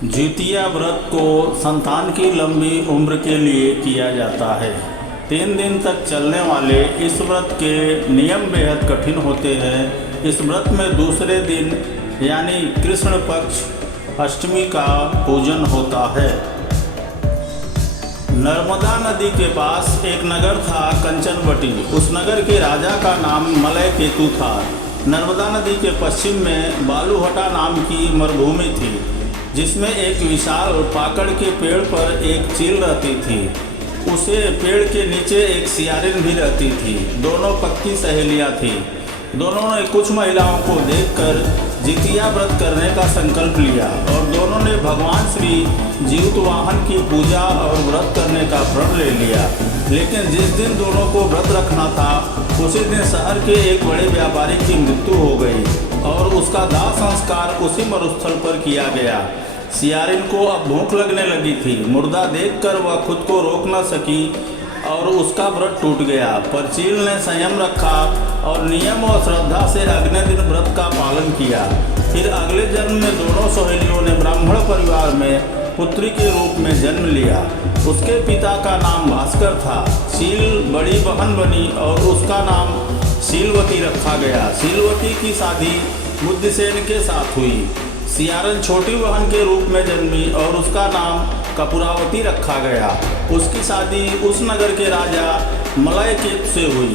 जितिया व्रत को संतान की लंबी उम्र के लिए किया जाता है। 3 दिन तक चलने वाले इस व्रत के नियम बेहद कठिन होते हैं। इस व्रत में दूसरे दिन यानी कृष्ण पक्ष अष्टमी का पूजन होता है। नर्मदा नदी के पास एक नगर था कंचनवटी। उस नगर के राजा का नाम मलय केतु था। नर्मदा नदी के पश्चिम में बालूहटा नाम की मरुभूमि थी, जिसमें एक विशाल पाकड़ के पेड़ पर एक चील रहती थी। उसे पेड़ के नीचे एक सियारिन भी रहती थी। दोनों पक्की सहेलियां थीं। दोनों ने कुछ महिलाओं को देखकर जितिया व्रत करने का संकल्प लिया और दोनों ने भगवान श्री जीवतवाहन की पूजा और व्रत करने का प्रण ले लिया। लेकिन जिस दिन दोनों को व्रत रखना था, उसी दिन शहर के एक बड़े व्यापारी की मृत्यु हो गई और उसका दाह संस्कार उसी मरुस्थल पर किया गया। सियारिन को अब भूख लगने लगी थी। मुर्दा देखकर वह खुद को रोक न सकी और उसका व्रत टूट गया। पर चील ने संयम रखा और नियम और श्रद्धा से अगले दिन व्रत का पालन किया। फिर अगले जन्म में दोनों सहेलियों ने ब्राह्मण परिवार में पुत्री के रूप में जन्म लिया। उसके पिता का नाम भास्कर था। चील बड़ी बहन बनी और उसका नाम शीलवती रखा गया। शीलवती की शादी बुद्धसेन के साथ हुई। सियारन छोटी बहन के रूप में जन्मी और उसका नाम कपूरावती रखा गया। उसकी शादी उस नगर के राजा मलय केतु से हुई।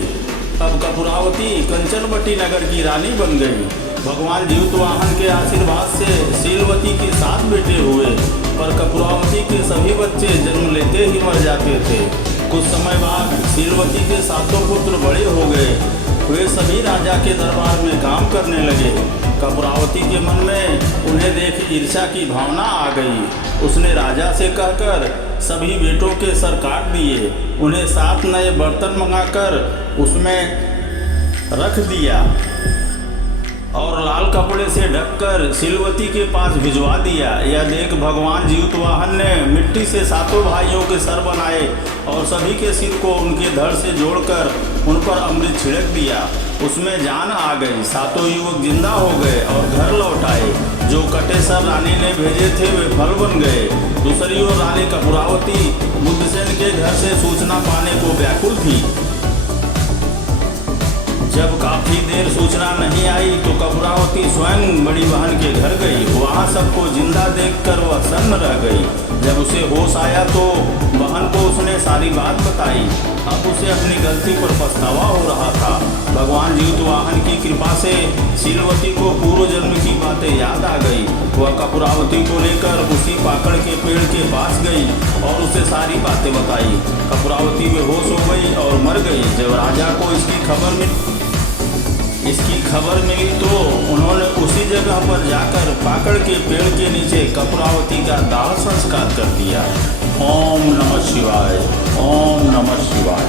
अब कपूरावती कंचनवटी नगर की रानी बन गई। भगवान जीवतवाहन के आशीर्वाद से शीलवती के 7 बेटे हुए, पर कपूरावती के सभी बच्चे जन्म लेते ही मर जाते थे। कुछ समय बाद शीलवती के 7 पुत्र बड़े हो गए। वे सभी राजा के दरबार में काम करने लगे। कपूरावती के मन में उन्हें देख ईर्ष्या की भावना आ गई। उसने राजा से कहकर सभी बेटों के सर काट दिए। उन्हें 7 नए बर्तन मंगाकर उसमें रख दिया और लाल कपड़े से ढककर शीलवती के पास भिजवा दिया। यह देख भगवान जीवतवाहन ने मिट्टी से 7 भाइयों के सर बनाए और सभी के सिर को उनके धड़ से जोड़कर उन पर अमृत छिड़क दिया। उसमें जान आ गई। 7 युवक जिंदा हो गए और घर लौट आए। जो कटे सर रानी ने भेजे थे वे फल बन गए। दूसरी ओर रानी कपूरावती बुद्धसेन के घर से सूचना पाने को व्याकुल थी। जब काफी देर सूचना नहीं आई तो कपूरावती स्वयं बड़ी बहन के घर गई। वहां सबको जिंदा देखकर वह सन्न रह गई। जब उसे होश आया तो बहन को उसने सारी बात बताई। अब उसे अपनी गलती पर पछतावा हो रहा था। भगवान जीवतवाहन की कृपा से शीलवती को पूर्व जन्म की बातें याद आ गई। वह कपूरावती को लेकर उसी पाकड़ के पेड़ के पास गई और उसे सारी बातें बताई। कपूरावती बेहोश हो गई और मर गई। जब राजा को इसकी खबर मिली तो उन्होंने उसी जगह पर जाकर पाकड़ के पेड़ के नीचे कपूरावती का दाह संस्कार कर दिया। ओम नमः शिवाय। ओम नमः शिवाय।